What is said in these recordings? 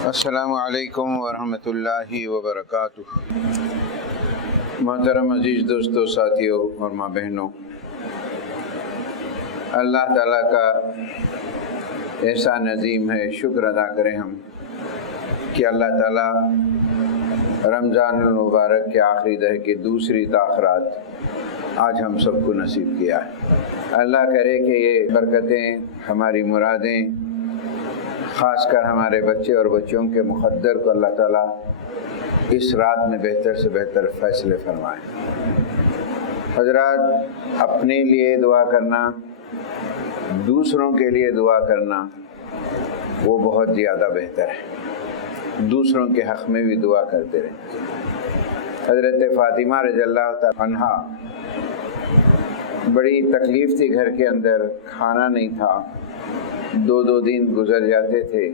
السلام علیکم ورحمۃ اللہ وبرکاتہ۔ محترم عزیز دوستوں، ساتھیوں اور ماں بہنوں، اللہ تعالیٰ کا احسان عظیم ہے، شکر ادا کریں ہم کہ اللہ تعالیٰ رمضان المبارک کے آخری دہ کی دوسری تاخرات آج ہم سب کو نصیب کیا ہے۔ اللہ کرے کہ یہ برکتیں، ہماری مرادیں، خاص کر ہمارے بچے اور بچوں کے مقدر کو اللہ تعالیٰ اس رات میں بہتر سے بہتر فیصلے فرمائیں۔ حضرات، اپنے لیے دعا کرنا، دوسروں کے لیے دعا کرنا وہ بہت زیادہ بہتر ہے۔ دوسروں کے حق میں بھی دعا کرتے رہیں۔ حضرت فاطمہ رضی اللہ تعالیٰ عنہا، بڑی تکلیف تھی، گھر کے اندر کھانا نہیں تھا، دو دن گزر جاتے تھے،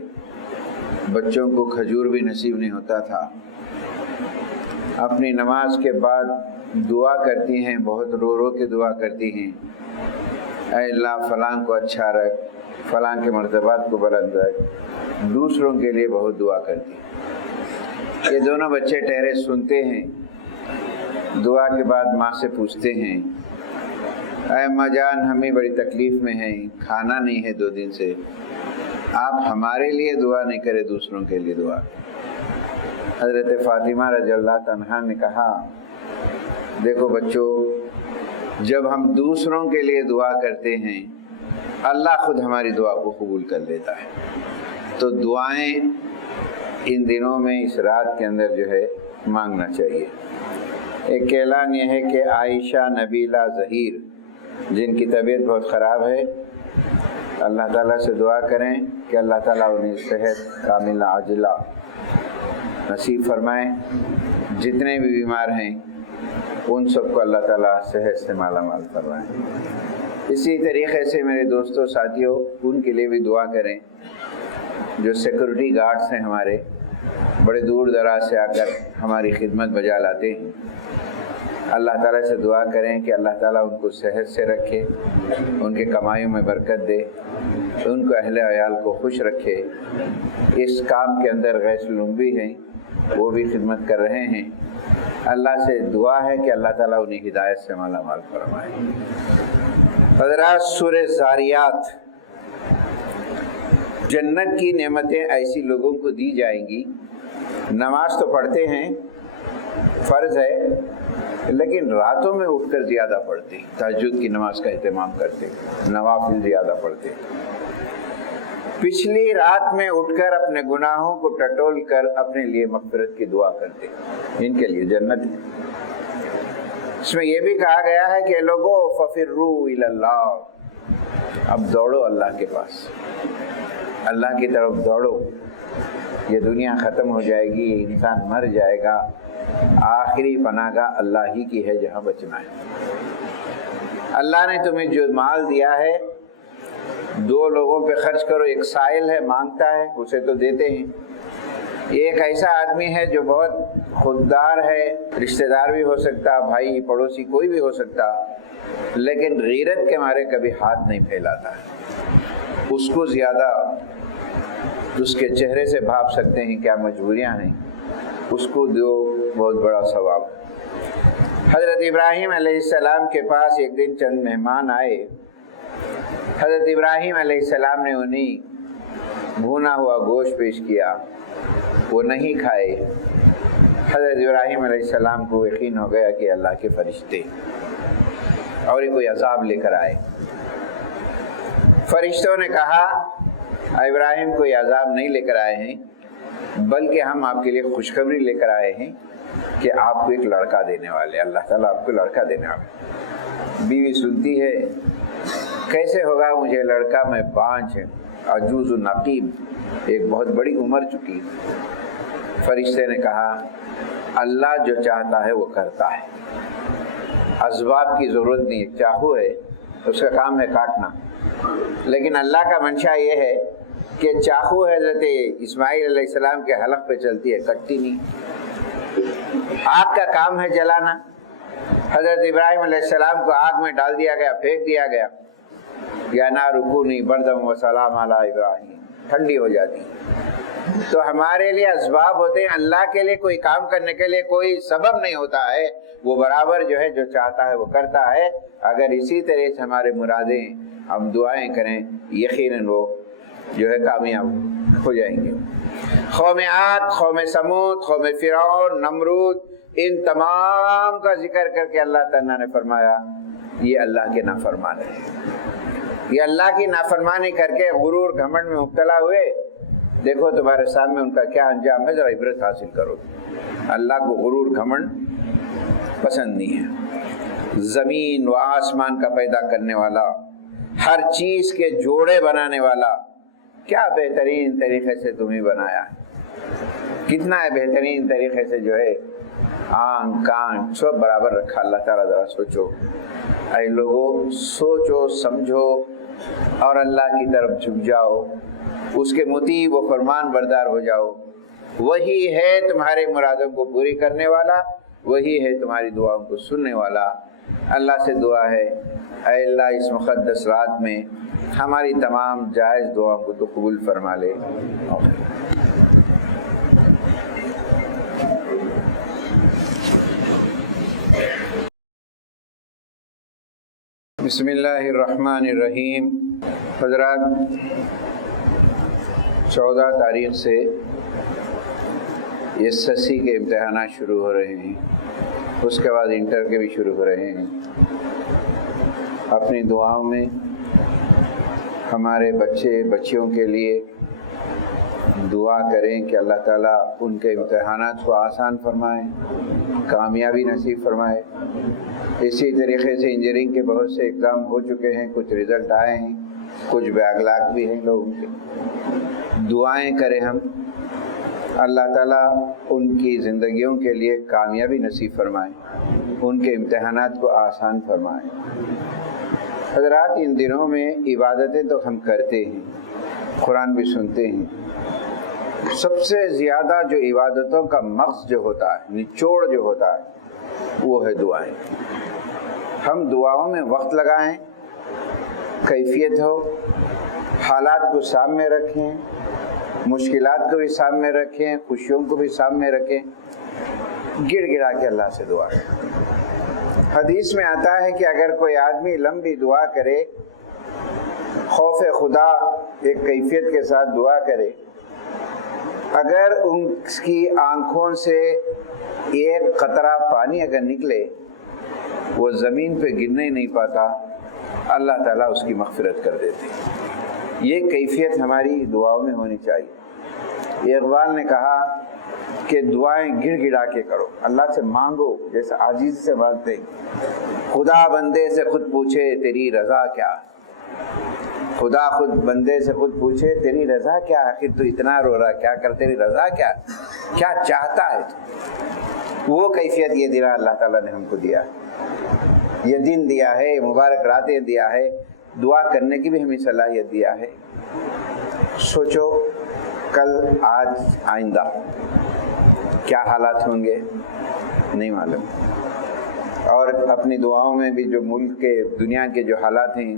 بچوں کو کھجور بھی نصیب نہیں ہوتا تھا۔ اپنی نماز کے بعد دعا کرتی ہیں، بہت رو رو کے دعا کرتی ہیں، اے اللہ فلاں کو اچھا رکھ، فلاں کے مرتبات کو بلند رکھ۔ دوسروں کے لیے بہت دعا کرتی ہیں۔ یہ دونوں بچے ٹھہرے سنتے ہیں، دعا کے بعد ماں سے پوچھتے ہیں، اے اماں جان، ہمیں بڑی تکلیف میں ہیں، کھانا نہیں ہے 2 دن سے، آپ ہمارے لیے دعا نہیں کرے، دوسروں کے لیے دعا۔ حضرت فاطمہ رضی اللہ عنہا نے کہا، دیکھو بچوں، جب ہم دوسروں کے لیے دعا کرتے ہیں، اللہ خود ہماری دعا کو قبول کر لیتا ہے۔ تو دعائیں ان دنوں میں، اس رات کے اندر جو ہے مانگنا چاہیے۔ ایک اعلان یہ ہے کہ عائشہ نبیلہ ظہیر، جن کی طبیعت بہت خراب ہے، اللہ تعالیٰ سے دعا کریں کہ اللہ تعالیٰ انہیں صحت کاملہ عاجلہ نصیب فرمائیں۔ جتنے بھی بیمار ہیں ان سب کو اللہ تعالیٰ صحت سے مالا مال فرمائیں۔ اسی طریقے سے میرے دوستوں، ساتھیوں، ان کے لیے بھی دعا کریں جو سیکورٹی گارڈز ہیں، ہمارے بڑے دور دراز سے آ کر ہماری خدمت بجا لاتے ہیں۔ اللہ تعالیٰ سے دعا کریں کہ اللہ تعالیٰ ان کو صحت سے رکھے، ان کے کمائیوں میں برکت دے، ان کو اہل عیال کو خوش رکھے۔ اس کام کے اندر غیث الانبی ہیں، وہ بھی خدمت کر رہے ہیں۔ اللہ سے دعا ہے کہ اللہ تعالیٰ انہیں ہدایت سے مالا مال فرمائے۔ حضرات، سورہ زاریات، جنت کی نعمتیں ایسی لوگوں کو دی جائیں گی، نماز تو پڑھتے ہیں، فرض ہے، لیکن راتوں میں اٹھ کر زیادہ پڑھتے، تہجد کی نماز کا اہتمام کرتے، نوافل زیادہ پڑھتے، پچھلی رات میں اٹھ کر اپنے گناہوں کو ٹٹول کر اپنے لیے مغفرت کی دعا کرتے، ان کے لیے جنت ہے۔ اس میں یہ بھی کہا گیا ہے کہ لوگوں ففروا الی اللہ، اب دوڑو اللہ کے پاس، اللہ کی طرف دوڑو۔ یہ دنیا ختم ہو جائے گی، یہ انسان مر جائے گا، آخری پناہ گاہ اللہ ہی کی ہے جہاں بچنا ہے۔ اللہ نے تمہیں جو مال دیا ہے، 2 لوگوں پہ خرچ کرو، ایک سائل ہے، مانگتا ہے، اسے تو دیتے ہیں، ایک ایسا آدمی ہے جو بہت خوددار ہے، رشتہ دار بھی ہو سکتا، بھائی پڑوسی کوئی بھی ہو سکتا، لیکن غیرت کے مارے کبھی ہاتھ نہیں پھیلاتا ہے، اس کو زیادہ اس کے چہرے سے بھاپ سکتے ہیں کیا مجبوریاں ہیں، اس کو دو، بہت بڑا ثواب۔ حضرت ابراہیم علیہ السلام کے پاس ایک دن چند مہمان آئے، حضرت ابراہیم علیہ السلام نے انہیں بھونا ہوا گوشت پیش کیا، وہ نہیں کھائے۔ حضرت ابراہیم علیہ السلام کو یقین ہو گیا کہ اللہ کے فرشتے اور یہ کوئی عذاب لے کر آئے۔ فرشتوں نے کہا، ابراہیم کوئی عذاب نہیں لے کر آئے ہیں، بلکہ ہم آپ کے لیے خوشخبری لے کر آئے ہیں کہ آپ کو ایک لڑکا دینے والے، اللہ تعالیٰ آپ کو لڑکا دینے والے۔ بیوی سنتی ہے، کیسے ہوگا مجھے لڑکا، میں بانجھ، عجوز و نقیب، ایک بہت بڑی عمر چکی۔ فرشتے نے کہا، اللہ جو چاہتا ہے وہ کرتا ہے، اسباب کی ضرورت نہیں، ایک چاقو ہے، اس کا کام ہے کاٹنا، لیکن اللہ کا منشا یہ ہے کہ چاقو حضرت اسماعیل علیہ السلام کے حلق پہ چلتی ہے، کٹتی نہیں۔ آگ کا کام ہے جلانا، حضرت ابراہیم علیہ السلام کو آگ میں ڈال دیا گیا، پھینک دیا گیا، یا نار کونی بردم و سلام علی ابراہیم، ٹھنڈی ہو جاتی۔ تو ہمارے لیے اسباب ہوتے ہیں، اللہ کے لیے کوئی کام کرنے کے لیے کوئی سبب نہیں ہوتا ہے، وہ برابر جو ہے جو چاہتا ہے وہ کرتا ہے۔ اگر اسی طرح سے ہمارے مرادیں ہم دعائیں کریں یقیناً وہ جو ہے کامیاب ہو جائیں گے۔ قوم عاد، قوم سمود، قوم فرعون، نمرود، ان تمام کا ذکر کر کے اللہ تعالیٰ نے فرمایا یہ اللہ کے نافرمان ہیں، یہ اللہ کی نافرمانی کر کے غرور گھمنڈ میں مبتلا ہوئے۔ دیکھو تمہارے سامنے ان کا کیا انجام ہے، ذرا عبرت حاصل کرو۔ اللہ کو غرور گھمنڈ پسند نہیں ہے۔ زمین و آسمان کا پیدا کرنے والا، ہر چیز کے جوڑے بنانے والا، کیا بہترین طریقے سے تمہیں بنایا ہے، کتنا ہے بہترین طریقے سے جو ہے آنکھ کان سب برابر رکھا اللہ تعالیٰ۔ ذرا سوچو اے لوگوں، سوچو سمجھو اور اللہ کی طرف جھک جاؤ، اس کے مطیع و فرمان بردار ہو جاؤ۔ وہی ہے تمہارے مرادوں کو پوری کرنے والا، وہی ہے تمہاری دعاؤں کو سننے والا۔ اللہ سے دعا ہے اے اللہ اس مقدس رات میں ہماری تمام جائز دعاؤں کو تو قبول فرما لے۔ بسم اللہ الرحمن الرحیم۔ حضرات 14 تاریخ سے SSC کے امتحانات شروع ہو رہے ہیں، اس کے بعد انٹر کے بھی شروع ہو رہے ہیں۔ اپنی دعاؤں میں ہمارے بچیوں کے لیے دعا کریں کہ اللہ تعالیٰ ان کے امتحانات کو آسان فرمائے، کامیابی نصیب فرمائے۔ اسی طریقے سے انجینئرنگ کے بہت سے اگزام ہو چکے ہیں، کچھ رزلٹ آئے ہیں، کچھ بیکلاگ بھی ہیں لوگوں کے۔ دعائیں کریں ہم، اللہ تعالیٰ ان کی زندگیوں کے لیے کامیابی نصیب فرمائے، ان کے امتحانات کو آسان فرمائے۔ حضرات ان دنوں میں عبادتیں تو ہم کرتے ہیں، قرآن بھی سنتے ہیں، سب سے زیادہ جو عبادتوں کا مغز جو ہوتا ہے، نچوڑ جو ہوتا ہے، وہ ہے دعائیں۔ ہم دعاؤں میں وقت لگائیں، کیفیت ہو، حالات کو سامنے رکھیں، مشکلات کو بھی سامنے رکھیں، خوشیوں کو بھی سامنے رکھیں، گڑ گڑا کے اللہ سے دعا کریں۔ حدیث میں آتا ہے کہ اگر کوئی آدمی لمبی دعا کرے، خوف خدا ایک کیفیت کے ساتھ دعا کرے، اگر اس کی آنکھوں سے ایک قطرہ پانی اگر نکلے وہ زمین پہ گرنے نہیں پاتا، اللہ تعالیٰ اس کی مغفرت کر دیتے۔ یہ کیفیت ہماری دعاؤں میں ہونی چاہیے۔ اقبال نے کہا کہ دعائیں گڑ گڑا کے کرو، اللہ سے مانگو جیسے عاجزی سے مانگتے ہیں۔ خدا بندے سے خود پوچھے تیری رضا کیا ہے، خدا خود بندے سے خود پوچھے تیری رضا کیا ہے، آخر تو اتنا رو رہا کیا کر، تیری رضا کیا ہے، کیا چاہتا ہے تو۔ وہ کیفیت یہ دن اللہ تعالیٰ نے ہم کو دیا ہے، یہ دن دیا ہے، مبارک راتیں دیا ہے، دعا کرنے کی بھی ہمیں صلاحیت دیا ہے۔ سوچو کل آج آئندہ کیا حالات ہوں گے نہیں معلوم، اور اپنی دعاؤں میں بھی جو ملک کے دنیا کے جو حالات ہیں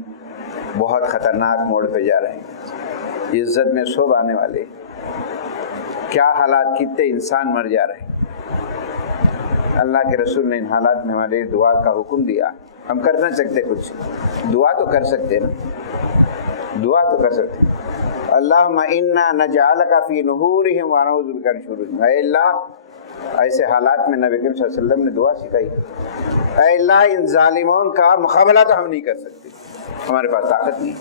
بہت خطرناک موڑ پہ جا رہے ہیں، عزت میں سوب آنے والے، کیا حالات، کتنے انسان مر جا رہے ہیں۔ اللہ کے رسول نے ان حالات میں ہمارے دعا کا حکم دیا۔ ہم کر نہ سکتے کچھ، دعا تو کر سکتے نا، دعا تو کر سکتے۔ اللہم انا نجعلک فی نحورہم ونعوذ بک من شرورہم۔ اے اللہ ایسے حالات میں نبی کریم صلی اللہ علیہ وسلم نے دعا سکھائی، اے اللہ ان ظالموں کا مقابلہ تو ہم نہیں کر سکتے، ہمارے پاس طاقت نہیں،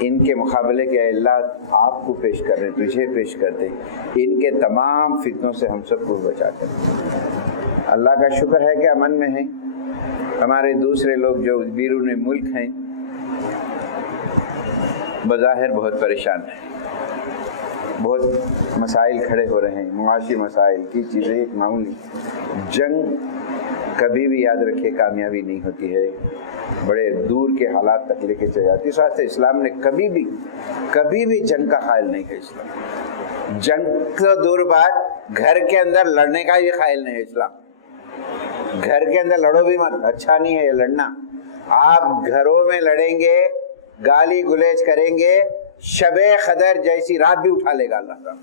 ان کے مقابلے کے اے اللہ آپ کو پیش کر رہے ہیں، تجھے پیش کرتے، ان کے تمام فتنوں سے ہم سب کو بچا کر۔ اللہ کا شکر ہے کہ امن میں ہیں۔ ہمارے دوسرے لوگ جو بیرون ملک ہیں بظاہر بہت پریشان ہیں، بہت مسائل کھڑے ہو رہے ہیں، معاشی مسائل کی چیزیں ایک معمولی۔ جنگ کبھی بھی یاد رکھے کامیابی نہیں ہوتی ہے، بڑے دور کے حالات تک لے کے چل جاتی۔ اس واسطے اسلام نے کبھی بھی جنگ کا قائل نہیں ہے۔ اسلام جنگ تو دور بات، گھر کے اندر لڑنے کا بھی قائل نہیں ہے اسلام۔ گھر کے اندر لڑو بھی مت، اچھا نہیں ہے یہ لڑنا۔ آپ گھروں میں لڑیں گے، گالی گلیج کریں گے، شب قدر جیسی رات بھی اٹھا لے گا اللہ تعالیٰ۔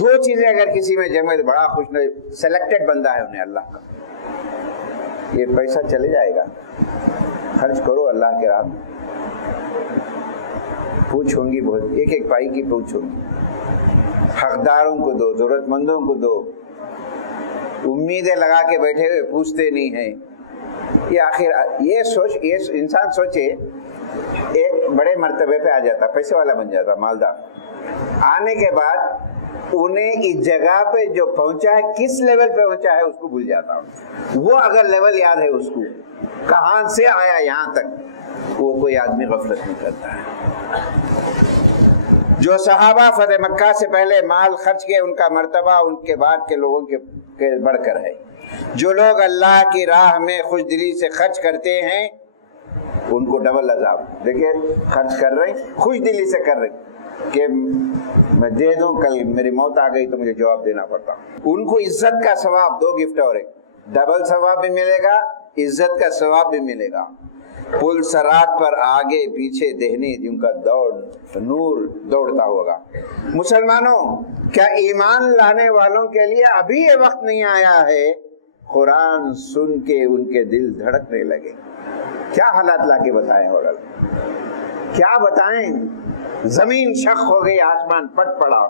دو چیزیں اگر کسی میں جمع تو بڑا خوش سلیکٹڈ بندہ ہے انہیں اللہ کا. یہ پیسہ چلے جائے گا, خرچ کرو اللہ کے راہ میں, پوچھ ہوں گی بہت, ایک ایک پائی کی پوچھ ہوں گی, حقداروں کو دو, ضرورت مندوں کو دو. امیدیں لگا کے بیٹھے ہوئے پوچھتے نہیں ہیں. یہ آخر یہ انسان سوچے ایک بڑے مرتبے پہ آ جاتا, پیسے والا بن جاتا, مالدار. آنے کے بعد انہیں اس جگہ پہ جو پہنچا ہے کس لیول پہ پہنچا ہے اس کو بھول جاتا ہوں. وہ اگر لیول یاد ہے اس کو, کہاں سے آیا یہاں تک, وہ کوئی آدمی غفلت نہیں کرتا ہے. جو صحابہ فتح مکہ سے پہلے مال خرچ کیے ان کا مرتبہ ان کے بعد کے لوگوں کے بڑھ کر ہے. جو لوگ اللہ کی راہ میں خوش دلی سے خرچ کرتے ہیں ان کو ڈبل عذاب. دیکھیں خرچ کر رہے ہیں, خوش دلی سے کر رہے ہیں کہ میں دے دوں, کل میری موت آ گئی تو مجھے جواب دینا پڑتا. ان کو عزت کا ثواب, دو گفٹ اور ایک, ڈبل ثواب بھی ملے گا, عزت کا ثواب بھی ملے گا. پل سرات پر آگے پیچھے دہنے جن کا نور دوڑتا ہوگا. مسلمانوں, کیا ایمان لانے والوں کے لیے ابھی یہ وقت نہیں آیا ہے قرآن سن کے ان کے دل دھڑکنے لگے؟ کیا حالات لا کے بتائیں, اور کیا بتائیں. زمین شق ہو گئی, آسمان پٹ پڑا,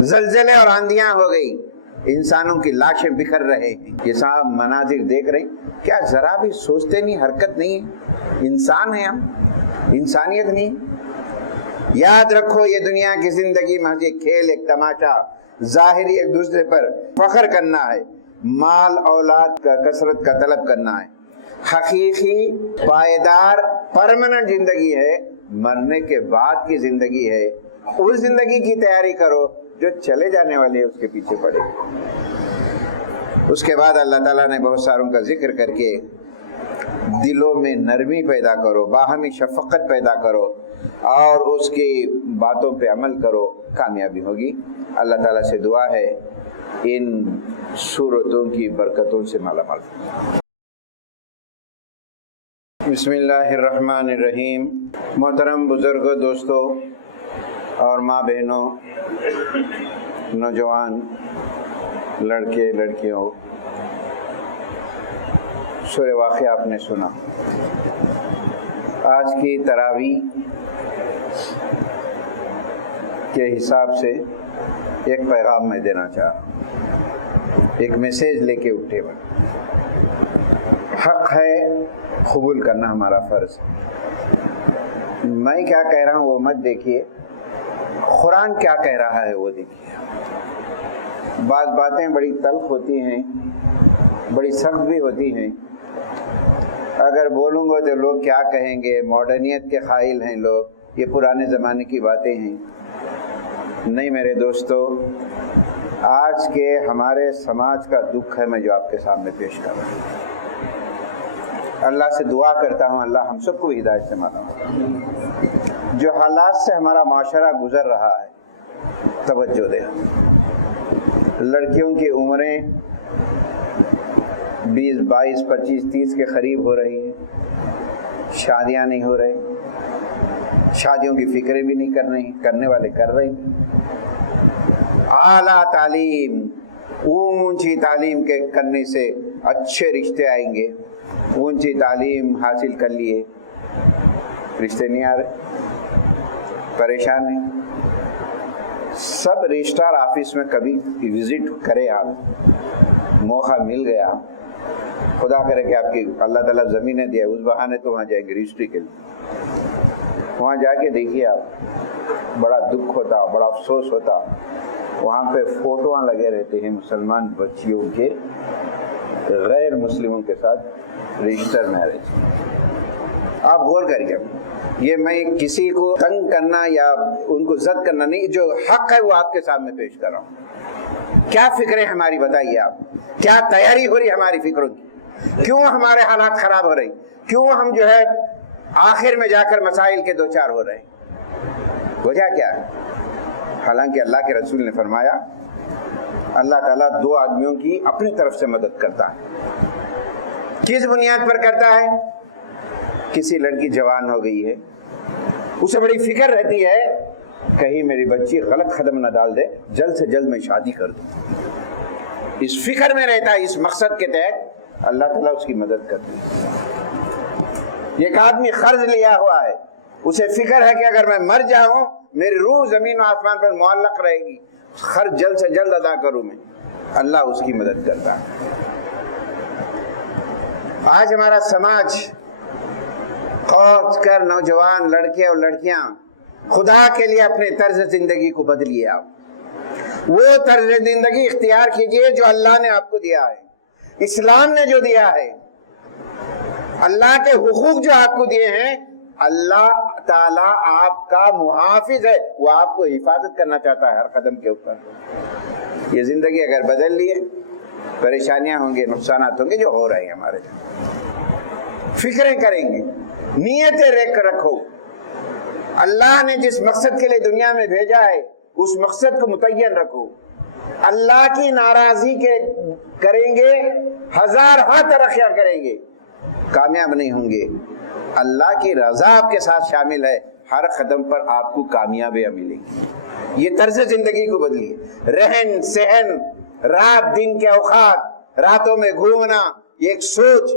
زلزلے اور آندیاں ہو گئی, انسانوں کی لاشیں بکھر رہے ہیں. یہ صاحب مناظر دیکھ رہے, کیا ذرا بھی سوچتے نہیں, حرکت نہیں ہے؟ انسان ہیں ہم, انسانیت نہیں. یاد رکھو یہ دنیا کی زندگی محض ایک کھیل, ایک تماشا, ظاہری ایک دوسرے پر فخر کرنا ہے, مال اولاد کا کثرت کا طلب کرنا ہے. حقیقی پائیدار پرماننٹ زندگی ہے, مرنے کے بعد کی زندگی ہے. اس زندگی کی تیاری کرو جو چلے جانے والے ہیں, اس کے پیچھے پڑے. اس کے بعد اللہ تعالیٰ نے بہت ساروں کا ذکر کر کے دلوں میں نرمی پیدا کرو, باہمی شفقت پیدا کرو اور اس کی باتوں پہ عمل کرو, کامیابی ہوگی. اللہ تعالیٰ سے دعا ہے ان صورتوں کی برکتوں سے مالا مال. بسم اللہ الرحمن الرحیم. محترم بزرگوں, دوستوں اور ماں بہنوں, نوجوان لڑکے لڑکیوں, سورہ واقعہ آپ نے سنا. آج کی تراویح کے حساب سے ایک پیغام میں دینا چاہ رہا ہوں, ایک میسیج لے کے اٹھے ہوئے. حق ہے, قبول کرنا ہمارا فرض ہے. میں کیا کہہ رہا ہوں وہ مت دیکھیے, قرآن کیا کہہ رہا ہے وہ دیکھیے. بعض باتیں بڑی تلخ ہوتی ہیں, بڑی سخت بھی ہوتی ہیں. اگر بولوں گا تو لوگ کیا کہیں گے, ماڈرنیت کے قائل ہیں لوگ, یہ پرانے زمانے کی باتیں ہیں. نہیں میرے دوستو, آج کے ہمارے سماج کا دکھ ہے میں جو آپ کے سامنے پیش کر رہا ہوں. اللہ سے دعا کرتا ہوں اللہ ہم سب کو ہدایت سے مالا مال. جو حالات سے ہمارا معاشرہ گزر رہا ہے, توجہ دے. لڑکیوں کی عمریں 20, 22, 25, 30 کے قریب ہو رہی ہیں, شادیاں نہیں ہو رہی, شادیوں کی فکریں بھی نہیں کر رہی, کرنے والے کر رہے ہیں. اعلیٰ تعلیم, اونچی تعلیم کے کرنے سے اچھے رشتے آئیں گے. اونچی تعلیم حاصل کر لیے, رشتے نہیں آ رہے, پریشان ہیں. سب رجسٹرار آفس میں کبھی وزٹ کرے آپ, موقع مل گیا, خدا کرے کہ آپ کی اللہ تعالیٰ زمینیں دیا, اس بہانے تو وہاں جائیں گے رجسٹری کے لیے. وہاں جا کے دیکھیے آپ, بڑا دکھ ہوتا, بڑا افسوس ہوتا. وہاں پہ فوٹوਆਂ لگے رہتے ہیں مسلمان بچیوں کے غیر مسلموں کے ساتھ رجسٹر میرج. آپ غور کریے, یہ میں کسی کو تنگ کرنا یا ان کو زد کرنا نہیں, جو حق ہے وہ آپ کے سامنے پیش کر رہا ہوں. کیا فکریں ہماری بتائیے آپ, کیا تیاری ہو رہی ہماری فکروں کی, کیوں ہمارے حالات خراب ہو رہے, کیوں ہم جو ہے آخر میں جا کر مسائل کے دوچار ہو رہے ہیں. وجہ کیا ہے؟ حالانکہ اللہ کے رسول نے فرمایا اللہ تعالیٰ دو آدمیوں کی اپنی طرف سے مدد کرتا ہے. کس بنیاد پر کرتا ہے؟ کسی لڑکی جوان ہو گئی ہے, اسے بڑی فکر رہتی ہے کہیں میری بچی غلط قدم نہ ڈال دے، جلد سے جلد میں شادی کر دوں. اس فکر میں رہتا ہے، اس مقصد کے تحت اللہ تعالیٰ اس کی مدد کرتے ہیں. ایک آدمی قرض لیا ہوا ہے، اسے فکر ہے کہ اگر میں مر جاؤں میری روح زمین و آسمان پر معلق رہے گی، قرض جلد سے جلد ادا کروں میں، اللہ اس کی مدد کرتا ہے. آج ہمارا سماج، خاص کر نوجوان لڑکے اور لڑکیاں، خدا کے لیے اپنے طرز زندگی کو بدلیے. آپ وہ طرز زندگی اختیار کیجئے جو اللہ نے آپ کو دیا ہے، اسلام نے جو دیا ہے، اللہ کے حقوق جو آپ کو دیے ہیں. اللہ تعالیٰ آپ کا محافظ ہے، وہ آپ کو حفاظت کرنا چاہتا ہے ہر قدم کے اوپر. یہ زندگی اگر بدل لیے، پریشانیاں ہوں گے، نقصانات ہوں گے جو ہو رہے ہیں ہمارے. فکریں کریں گے، نیتیں رکھو. اللہ نے جس مقصد کے لیے دنیا میں بھیجا ہے اس مقصد کو متعین رکھو. اللہ کی ناراضی کے کریں گے، ہزارہ ترقیاں کریں گے، کامیاب نہیں ہوں گے. اللہ کی رضا آپ کے ساتھ شامل ہے، ہر قدم پر آپ کو کامیابیاں ملیں گی. یہ طرز زندگی کو بدلیے. رہن سہن، رات دن کے اوقات، راتوں میں گھومنا، ایک سوچ،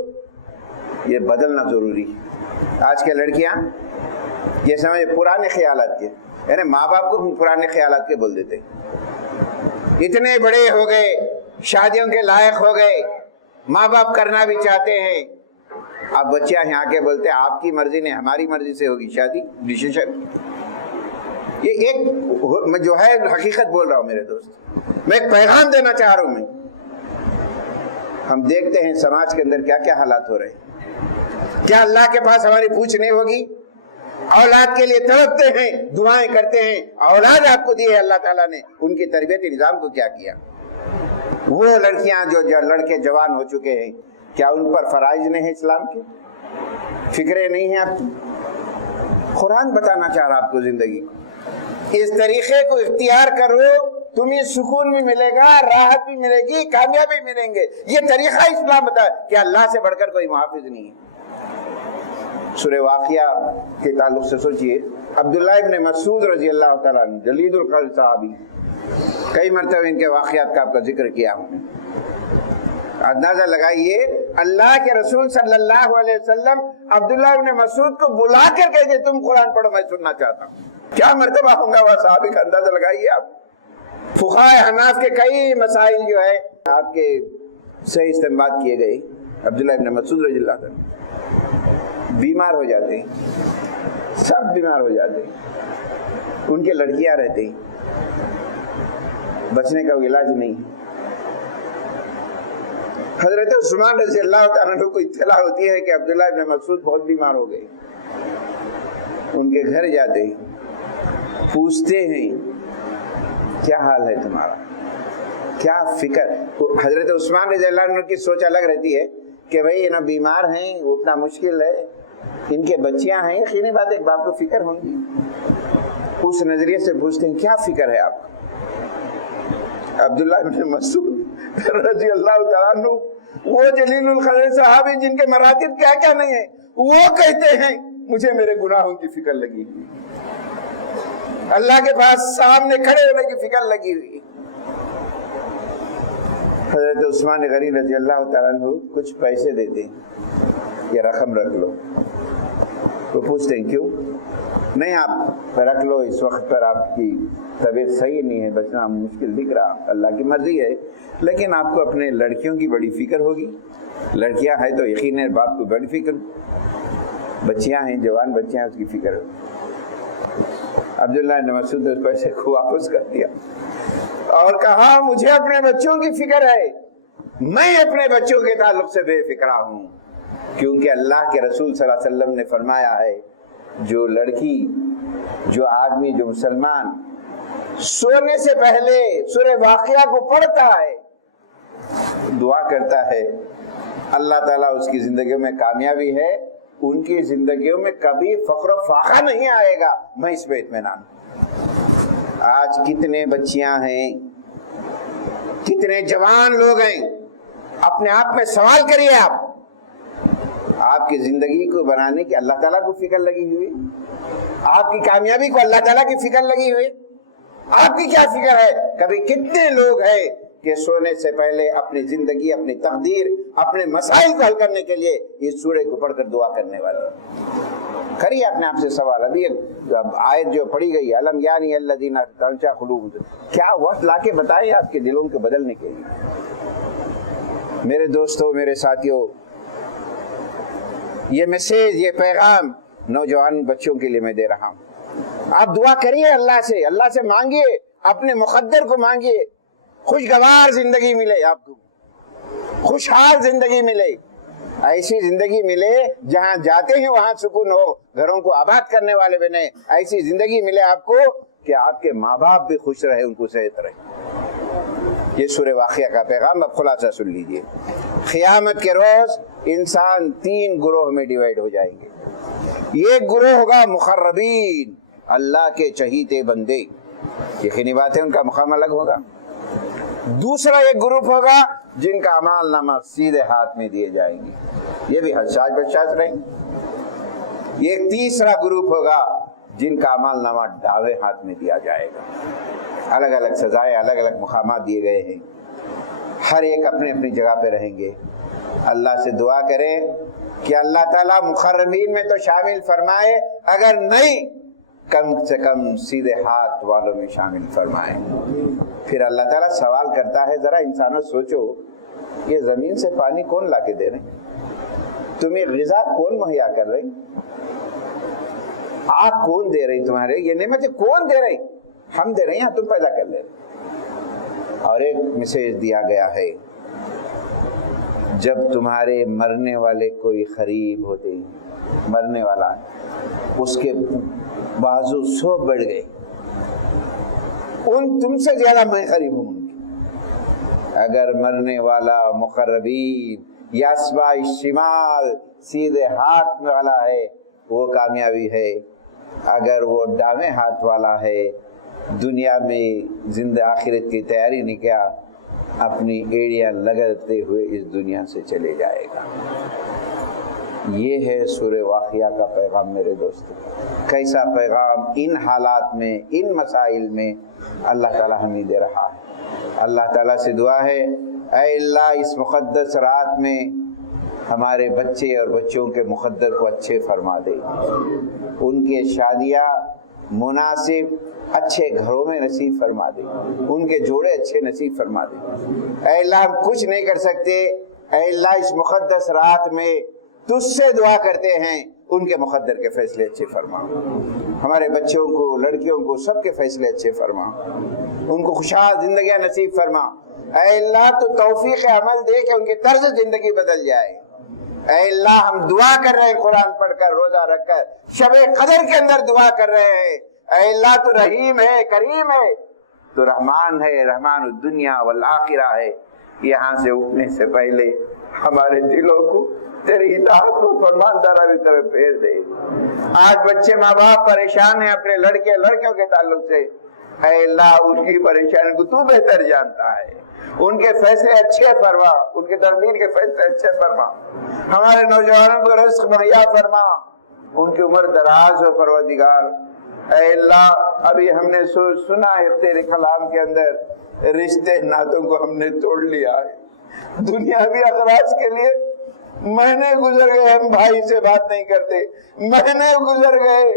یہ بدلنا ضروری ہے. آج کے لڑکیاں یہ سمجھے پرانے خیالات کے، یعنی ماں باپ کو پرانے خیالات کے بول دیتے. اتنے بڑے ہو گئے، شادیوں کے لائق ہو گئے، ماں باپ کرنا بھی چاہتے ہیں. اب بچیاں یہاں کے بولتے ہیں آپ کی مرضی نہیں، ہماری مرضی سے ہوگی شادی، ڈیسیشن. یہ ایک جو ہے حقیقت بول رہا ہوں میرے دوست، میں ایک پیغام دینا چاہ رہا ہوں. میں ہم دیکھتے ہیں سماج کے اندر کیا کیا حالات ہو رہے ہیں. کیا اللہ کے پاس ہماری پوچھ نہیں ہوگی؟ اولاد کے لیے تڑپتے ہیں، دعائیں کرتے ہیں. اولاد آپ کو دی ہے اللہ تعالیٰ نے، ان کی تربیت نظام کو کیا کیا؟ وہ لڑکیاں جو لڑکے جوان ہو چکے ہیں، کیا ان پر فرائض نہیں ہیں اسلام کے؟ فکریں نہیں ہیں آپ کی؟ قرآن بتانا چاہ رہا آپ کو زندگی کو. اس طریقے کو اختیار کرو، تمہیں سکون بھی ملے گا، راحت بھی ملے گی، کامیابی ملیں گے. یہ طریقہ اسلام بتا کہ اللہ سے بڑھ کر کوئی محافظ نہیں ہے. سورہ واقعہ کے تعلق سے سوچئے، عبداللہ ابن مسعود رضی اللہ تعالیٰ عنہ، جلید القدر صحابی، کئی مرتبہ ان کے واقعات کا آپ کا ذکر کیا ہوں. اندازہ لگائیے، اللہ کے رسول صلی اللہ علیہ وسلم عبداللہ ابن مسعود کو بلا کر کہتے تم قرآن پڑھو، میں سننا چاہتا ہوں. کیا مرتبہ ہوں گا وہ صحابی کا، اندازہ لگائیے آپ. فقہائے حناف کے کئی مسائل جو ہے آپ کے صحیح استنباط کیے گئے. عبداللہ ابن مسعود رضی اللہ عنہ بیمار ہو جاتے ہیں، سب بیمار ہو جاتے ہیں، ان کے لڑکیاں رہتے ہیں، بچنے کا علاج نہیں. حضرت عثمان رضی اللہ تعالیٰ عنہ کو اطلاع ہوتی ہے کہ عبداللہ ابن مسعود بہت بیمار ہو گئے. ان کے گھر جاتے ہیں، پوچھتے ہیں کیا حال ہے تمہارا، کیا فکر. حضرت عثمان رضی اللہ عنہ کی سوچ الگ رہتی ہے کہ بھئی نا بیمار ہیں، اٹھنا مشکل ہے، ان کے بچیاں ہیں، یقینی بات ایک باپ کو فکر ہوں گی. اس نظریے سے پوچھتے ہیں کیا فکر ہے آپ کو. عبداللہ ابن مسعود رضی اللہ تعالیٰ عنہ، وہ جلیل القدر صحابی جن کے مراتب کیا کیا نہیں ہیں، وہ کہتے ہیں مجھے میرے گناہوں کی فکر لگی ہوئی، اللہ کے پاس سامنے کھڑے ہونے کی فکر لگی ہوئی. حضرت عثمان غنی رضی اللہ تعالیٰ عنہ کچھ پیسے دیتے ہیں، یہ رقم رکھ لو. وہ پوچھتے ہیں کیوں؟ نہیں آپ رکھ لو، اس وقت پر آپ کی طبیعت صحیح نہیں ہے، بچنا مشکل دکھ رہا، اللہ کی مرضی ہے، لیکن آپ کو اپنے لڑکیوں کی بڑی فکر ہوگی. لڑکیاں ہیں تو یقین ہے باپ کو بڑی فکر، بچیاں ہیں، جوان بچیاں، اس کی فکر. عبداللہ بن مسعود نے اس پیسے کو واپس کر دیا اور کہا مجھے اپنے بچوں کی فکر ہے، میں اپنے بچوں کے تعلق سے بے فکرہ ہوں، کیونکہ اللہ کے رسول صلی اللہ علیہ وسلم نے فرمایا ہے جو لڑکی، جو آدمی، جو مسلمان سونے سے پہلے سورہ واقعہ کو پڑھتا ہے، دعا کرتا ہے، اللہ تعالیٰ اس کی زندگیوں میں کامیابی ہے، ان کی زندگیوں میں کبھی فقر و فاقہ نہیں آئے گا، میں اس پہ اطمینان. آج کتنے بچیاں ہیں، کتنے جوان لوگ ہیں، اپنے آپ میں سوال کریے آپ کی زندگی کو بنانے کی اللہ تعالیٰ کو فکر لگی ہوئی. آپ کی کامیابی کو اللہ تعالیٰ کی فکر لگی ہوئی، آپ کی کیا فکر ہے؟ کبھی کتنے لوگ ہیں کہ سونے سے پہلے اپنی زندگی، اپنی تقدیر، اپنے مسائل کو حل کرنے کے لیے اس سورہ کو پڑھ کر دعا کرنے والے۔ کریے اپنے آپ سے سوال۔ ابھی آیت جو پڑھی گئی علم یعنی الذین تنشأ قلوبہم، کیا وقت لا کے بتائیں آپ کے دلوں کو بدلنے کے لیے۔ میرے دوستوں، میرے ساتھیوں، یہ میسیج، یہ پیغام نوجوان بچوں کے لیے میں دے رہا ہوں۔ آپ دعا کریے اللہ سے مانگیے، اپنے مقدر کو مانگیے، خوشگوار زندگی ملے آپ کو، خوشحال زندگی ملے، ایسی زندگی ملے جہاں جاتے ہیں وہاں سکون ہو، گھروں کو آباد کرنے والے بنے، ایسی زندگی ملے آپ کو کہ آپ کے ماں باپ بھی خوش رہے، ان کو صحت رہے۔ یہ سورہ واقعہ کا پیغام، اب خلاصہ سن لیجئے۔ قیامت کے روز انسان 3 گروہ میں ڈیوائیڈ ہو جائیں گے۔ ایک گروہ ہوگا مقربین، اللہ کے چہیتے بندے، یقینی بات ہے ان کا مقام الگ ہوگا۔ دوسرا ایک گروپ ہوگا جن کا اعمال نامہ سیدھے ہاتھ میں دیے جائیں گے، یہ بھی حساس بشاس رہیں گے۔ ایک تیسرا گروپ ہوگا جن کا اعمال نامہ ڈھاوے ہاتھ میں دیا جائے گا۔ الگ الگ سزائیں، الگ الگ مقامات دیے گئے ہیں، ہر ایک اپنی اپنی جگہ پہ رہیں گے۔ اللہ سے دعا کریں کہ اللہ تعالیٰ مقربین میں تو شامل فرمائے، اگر نہیں کم سے کم سیدھے ہاتھ والوں میں شامل فرمائے۔ پھر اللہ تعالیٰ سوال کرتا ہے، ذرا انسانوں سوچو، یہ زمین سے پانی کون لا کے دے رہے ہیں؟ تمہیں غذا کون مہیا کر رہی؟ آگ کون دے رہی تمہارے؟ یہ نعمتیں کون دے رہی؟ ہم دے رہے ہیں، تم پیدا کر لے رہے۔ اور ایک میسیج دیا گیا ہے، جب تمہارے مرنے والے کوئی قریب ہوتے ہیں، مرنے والا اس کے بازو سو بڑھ گئے، تم سے زیادہ میں قریب ہوں گی۔ اگر مرنے والا مقربین یاسبا شمال سیدھے ہاتھ والا ہے وہ کامیابی ہے، اگر وہ ڈاویں ہاتھ والا ہے دنیا میں زندہ آخرت کی تیاری نہیں کیا، اپنی ایڑیاں لگاتے ہوئے اس دنیا سے چلے جائے گا۔ یہ ہے سورہ واقعہ کا پیغام میرے دوستو۔ کیسا پیغام ان حالات میں، ان مسائل میں اللہ تعالیٰ ہمیں دے رہا ہے۔ اللہ تعالیٰ سے دعا ہے، اے اللہ اس مقدس رات میں ہمارے بچے اور بچوں کے مقدر کو اچھے فرما دے، ان کے شادیاں مناسب اچھے گھروں میں نصیب فرما دے، ان کے جوڑے اچھے نصیب فرما دے۔ اے اللہ ہم کچھ نہیں کر سکتے، اے اللہ اس مقدس رات میں تجھ سے دعا کرتے ہیں، ان کے مقدر کے فیصلے اچھے فرما، ہمارے بچوں کو، لڑکیوں کو، سب کے فیصلے اچھے فرما، ان کو خوشحال زندگیاں نصیب فرما۔ اے اللہ تو توفیق عمل دے کہ ان کی طرز زندگی بدل جائے۔ اے اللہ ہم دعا کر رہے ہیں، قرآن پڑھ کر، روزہ رکھ کر، شب قدر کے اندر دعا کر رہے ہیں، اے اللہ تو رحیم ہے، کریم ہے، تو رحمان ہے، رحمان الدنیا والآخرہ ہے۔ یہاں سے اٹھنے سے پہلے ہمارے دلوں کو تیری اطاعت کو فرمان تعالیٰ کی طرف پھیر دے۔ آج بچے ماں باپ پریشان ہیں اپنے لڑکے لڑکیوں کے تعلق سے، اے اللہ ان کی پریشانی کو تو بہتر جانتا ہے، ان کے فیصلے اچھے فرما، ان کے تقدیر کے فیصلے اچھے فرما، ہمارے نوجوانوں کو رزق مہیا فرما، ان کی عمر دراز ہو پروردگار۔ اے اللہ ابھی ہم نے سنا ہے تیرے کلام کے اندر رشتے ناتوں کو ہم نے توڑ لیا ہے، دنیاوی اغراض کے لیے مہینے گزر گئے، ہم بھائی سے بات نہیں کرتے، مہینے گزر گئے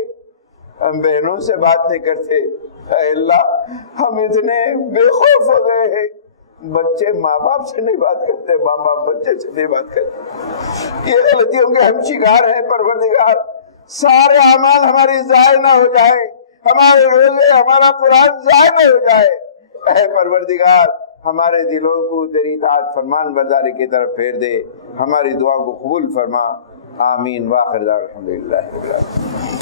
ہم بہنوں سے بات نہیں کرتے۔ اے اللہ ہم اتنے بے خوف ہو گئے ہیں، بچے ماں باپ سے نہیں بات کرتے، ماں باپ بچے سے نہیں بات کرتے۔ یہ غلطیوں کے ہم شکار ہیں پروردگار، سارے اعمال ہماری ضائع نہ ہو جائے، ہمارے روزے، ہمارا قرآن ضائع نہ ہو جائے۔ اے پروردگار ہمارے دلوں کو تیری اطاعت فرمان برداری کی طرف پھیر دے، ہماری دعا کو قبول فرما، آمین۔ وآخر دعوانا الحمدللہ رب العالمین۔